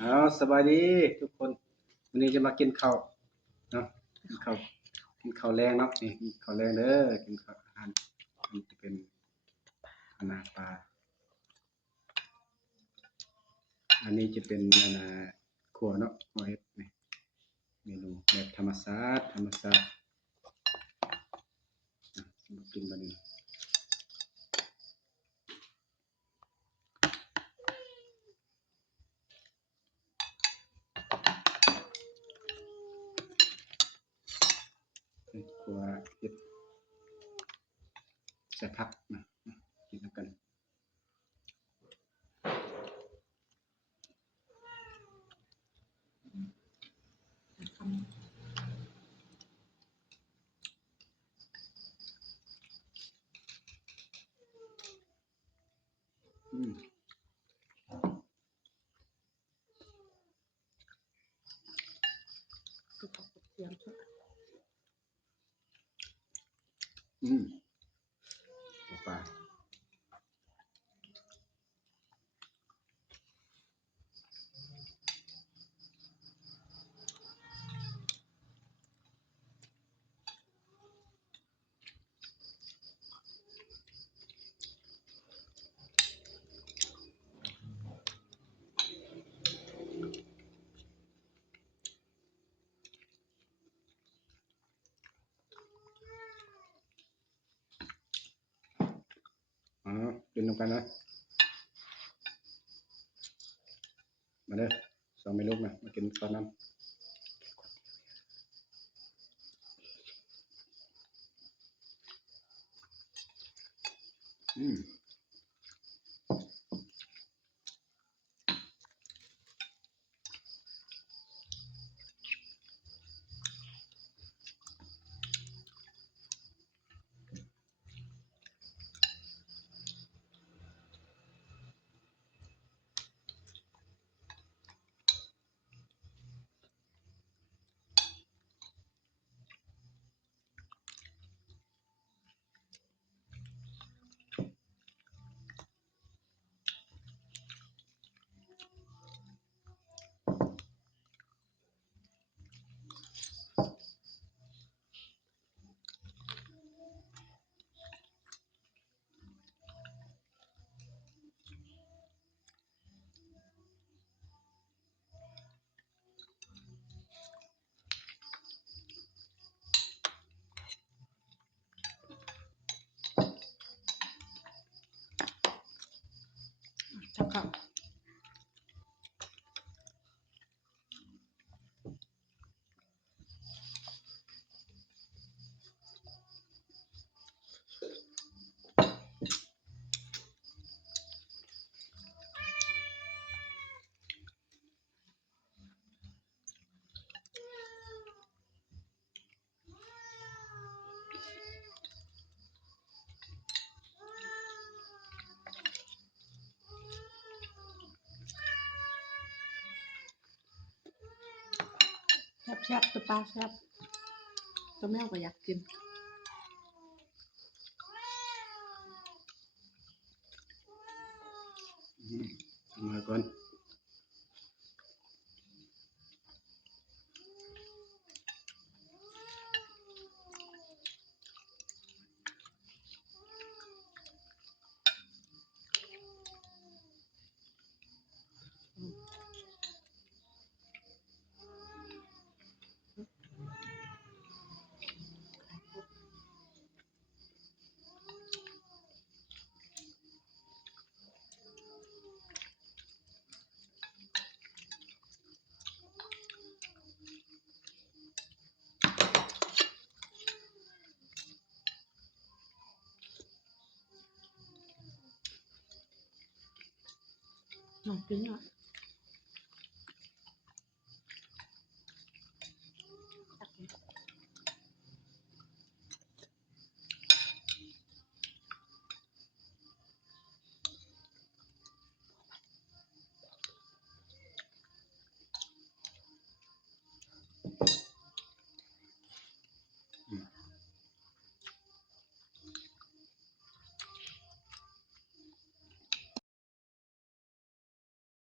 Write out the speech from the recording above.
เอาสบายดีทุกคนวันนี้จะมากินข้าวเนาะกินข้าวแรงเนาะนี่กินข้าวแรงเด้อกินข้าวอาหารมันจะเป็นอาหารปลาอันนี้จะเป็นขัวเนาะขัวเฮ็ดนี่เมนูแบบธรรมชาติมากินบัดนี้ขัวเฮ็ดใส่ผักนะกินกันอืมอืมปลาอ๋อกินนำกันนะมาเด้อสองเมนูมากินข้าวน้ำอืมจับกับแซ่บตัวปลาแซ่บตัวแมวก็อยากกินมาก่อนน้องกินอ่ะ